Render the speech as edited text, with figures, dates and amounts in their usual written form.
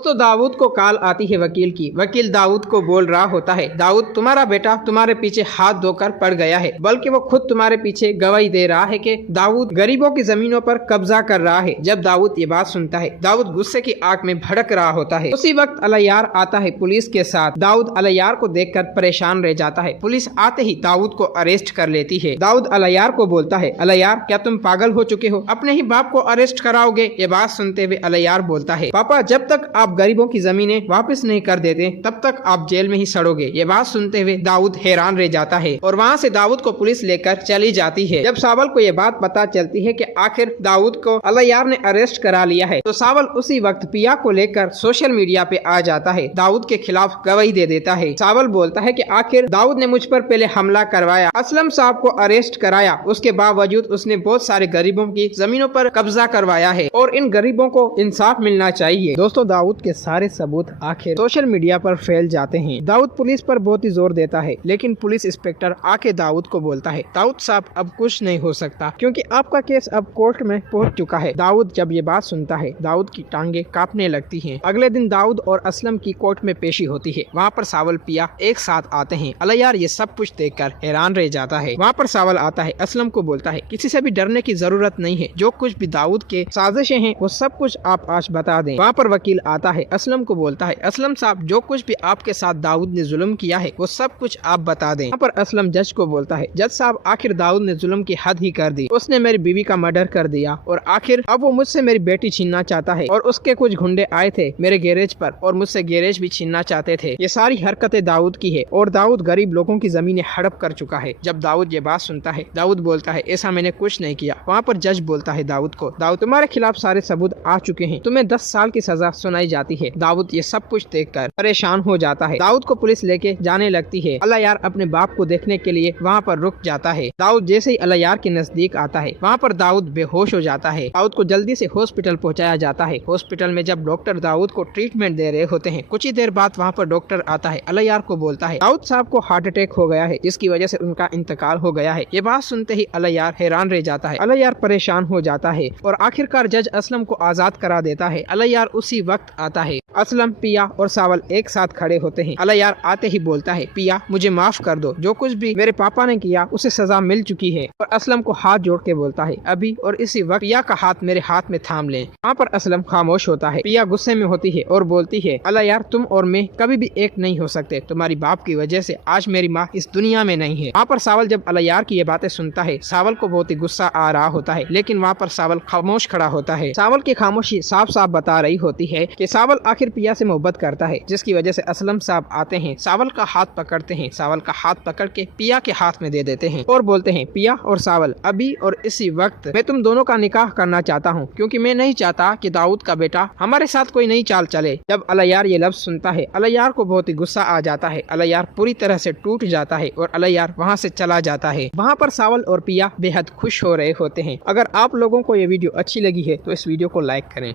तो दाऊद को कॉल आती है वकील की। वकील दाऊद को बोल रहा होता है, दाऊद तुम्हारा बेटा तुम्हारे पीछे हाथ धोकर पड़ गया है, बल्कि वो खुद तुम्हारे पीछे गवाही दे रहा है कि दाऊद गरीबों की जमीनों पर कब्जा कर रहा है। जब दाऊद ये बात सुनता है, दाऊद गुस्से की आग में भड़क रहा होता है। उसी वक्त अलैयार आता है पुलिस के साथ। दाऊद अलैयार को देखकर परेशान रह जाता है। पुलिस आते ही दाऊद को अरेस्ट कर लेती है। दाऊद अलैयार को बोलता है, अलैयार क्या तुम पागल हो चुके हो, अपने ही बाप को अरेस्ट कराओगे? ये बात सुनते हुए अलैयार बोलता है, पापा जब तक आप गरीबों की जमीनें वापस नहीं कर देते तब तक आप जेल में ही सड़ोगे। ये बात सुनते हुए दाऊद हैरान रह जाता है और वहाँ से दाऊद को पुलिस लेकर चली जाती है। जब सावल को ये बात पता चलती है कि आखिर दाऊद को अलैयार ने अरेस्ट करा लिया है, तो सावल उसी वक्त पिया को लेकर सोशल मीडिया पे आ जाता है, दाऊद के खिलाफ गवाही दे देता है। सावल बोलता है कि आखिर दाऊद ने मुझ पर पहले हमला करवाया, असलम साहब को अरेस्ट कराया, उसके बावजूद उसने बहुत सारे गरीबों की जमीनों पर कब्जा करवाया है और इन गरीबों को इंसाफ मिलना चाहिए। दोस्तों दाऊद के सारे सबूत आखिर सोशल मीडिया पर फैल जाते हैं। दाऊद पुलिस पर बहुत ही जोर देता है, लेकिन पुलिस इंस्पेक्टर आके दाऊद को बोलता है, दाऊद साहब अब कुछ नहीं हो सकता क्योंकि आपका केस अब कोर्ट में पहुंच चुका है। दाऊद जब ये बात सुनता है, दाऊद की टांगे कांपने लगती हैं। अगले दिन दाऊद और असलम की कोर्ट में पेशी होती है। वहाँ पर सावल पिया एक साथ आते हैं। अलैयार ये सब कुछ देखकर हैरान रह जाता है। वहाँ पर सावल आता है, असलम को बोलता है, किसी से भी डरने की जरूरत नहीं है, जो कुछ भी दाऊद के साजिशें हैं वो सब कुछ आप आज बता दें। वहाँ पर वकील आता है, असलम को बोलता है, असलम साहब जो कुछ भी आपके साथ दाऊद ने जुल्म किया है वो सब कुछ आप बता दें। वहाँ पर असलम जज को बोलता है, जज साहब आखिर दाऊद ने जुल्म की हद ही कर दी, उसने मेरी बीवी का मर्डर कर दिया और आखिर अब वो मुझसे मेरी बेटी छीनना चाहता है और उसके कुछ गुंडे आए थे मेरे गैरेज पर और मुझसे गैरेज भी छीनना चाहते थे। ये सारी हरकतें दाऊद की है और दाऊद गरीब लोगों की जमीनें हड़प कर चुका है। जब दाऊद ये बात सुनता है, दाऊद बोलता है, ऐसा मैंने कुछ नहीं किया। वहाँ पर जज बोलता है दाऊद को, दाऊद तुम्हारे खिलाफ सारे सबूत आ चुके हैं, तुम्हें 10 साल की सजा सुनाई जाती है। दाऊद ये सब कुछ देखकर परेशान हो जाता है। दाऊद को पुलिस लेके जाने लगती है। अलैयार अपने बाप को देखने के लिए वहाँ पर रुक जाता है। दाऊद जैसे ही अलैयार के नजदीक आता है, वहाँ पर दाऊद बेहोश हो जाता है। दाऊद को जल्दी से हॉस्पिटल पहुँचाया जाता है। हॉस्पिटल में जब डॉक्टर दाऊद को ट्रीटमेंट दे रहे होते हैं, कुछ ही देर बाद वहाँ पर डॉक्टर आता है, अलैयार को बोलता है, दाऊद साहब को हार्ट अटैक हो गया है, जिसकी वजह से उनका इंतकाल हो गया है। ये बात सुनते ही अलैयार हैरान रह जाता है। अलैयार परेशान हो जाता है और आखिरकार जज असलम को आजाद करा देता है। अलैयार उसी वक्त आता है। असलम, पिया और सावल एक साथ खड़े होते हैं। अलैयार आते ही बोलता है, पिया मुझे माफ कर दो, जो कुछ भी मेरे पापा ने किया उसे सजा मिल चुकी है। और असलम को हाथ जोड़ के बोलता है, अभी और इसी वक्त पिया का हाथ मेरे हाथ में थाम लें। वहाँ पर असलम खामोश होता है। पिया गुस्से में होती है और बोलती है, अलैयार तुम और मैं कभी भी एक नहीं हो सकते, तुम्हारी बाप की वजह से आज मेरी माँ इस दुनिया में नहीं है। वहाँ पर सावल जब अलैयार की ये बातें सुनता है, सावल को बहुत ही गुस्सा आ रहा होता है, लेकिन वहाँ पर सावल खामोश खड़ा होता है। सावल की खामोशी साफ साफ बता रही होती है कि सावल आखिर पिया से मोहब्बत करता है, जिसकी वजह से असलम साहब आते हैं, सावल का हाथ पकड़ते हैं, सावल का हाथ पकड़ के पिया के हाथ में दे देते हैं और बोलते हैं, पिया और सावल अभी और इसी वक्त मैं तुम दोनों का निकाह करना चाहता हूँ, क्योंकि मैं नहीं चाहता कि दाऊद का बेटा हमारे साथ कोई नई चाल चले। जब अलैयार ये लफ्ज सुनता है, अलैयार को बहुत ही गुस्सा आ जाता है। अलैयार पूरी तरह से टूट जाता है और अलैयार वहाँ से चला जाता है। वहाँ पर सावल और पिया बेहद खुश हो रहे होते हैं। अगर आप लोगों को ये वीडियो अच्छी लगी है तो इस वीडियो को लाइक करें।